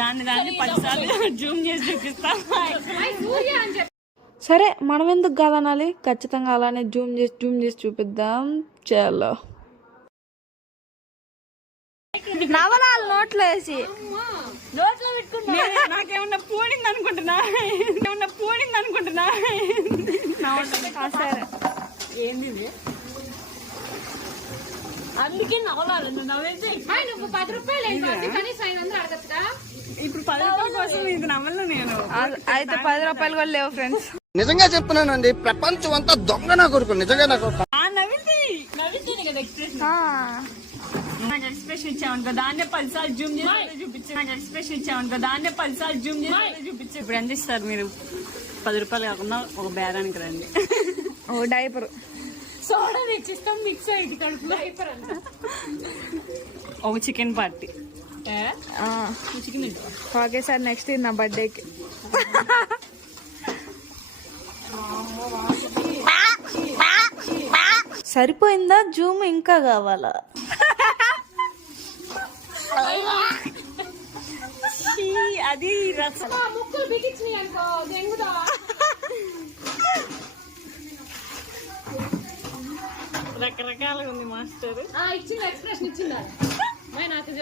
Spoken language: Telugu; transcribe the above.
దాన్ని 10 సార్లు జూమ్ చేసి చూపిస్తా. సరే మనం ఎందుకు కాదనాలి, ఖచ్చితంగా అలానే జూమ్ చేసి చూపిద్దాం. చలో నవనాలు నోట్లో వేసి నోట్లో పెట్టుకున్నా. నాకేమన్నా పూడింది అనుకుంటున్నా, సరే ఏంది ఇది? అందుకే నవ్వాలి. నువ్వు నవ్వేసి నువ్వు 10 రూపాయలు కనీసం 500 అడగచ్చుగా. ఇప్పుడు 10 రూపాయల కోసం ఇది నవ్వను నేను. అయితే 10 రూపాయలు కూడా లేవు ఫ్రెండ్స్. నిజంగా చెప్తున్నానండి, ప్రపంచం అంతా దొంగ నా కొడుకు. నిజంగా నాకు నవ్వితే కదా ఎక్స్ప్రెషన్. నాకు ఎక్స్ప్రెషన్ ఇచ్చామనుకో దాన్నే 10 సార్లు జూమ్ చేసి చూపించు. ఇప్పుడు ఎంత ఇస్తారు మీరు? 10 రూపాయలు కాకుండా ఒక బేరానికి రండి. ఓ డైపర్ సోడా తెచ్చిస్తాం, మిక్స్ అయ్యి కడుపు డైపర్ అంట. ఒక chicken party. Chicken okay sir, next నా బర్త్డేకి. సరిపోయిందా? జూమ్ ఇంకా కావాలా? అది రసం. ముక్కులు బిగించినాయి అనుకో దెంగుదా. రకరకాలుగా ఉంది మాస్టర్. ఇచ్చింది ఎక్స్ప్రెషన్ ఇచ్చిందా నాకు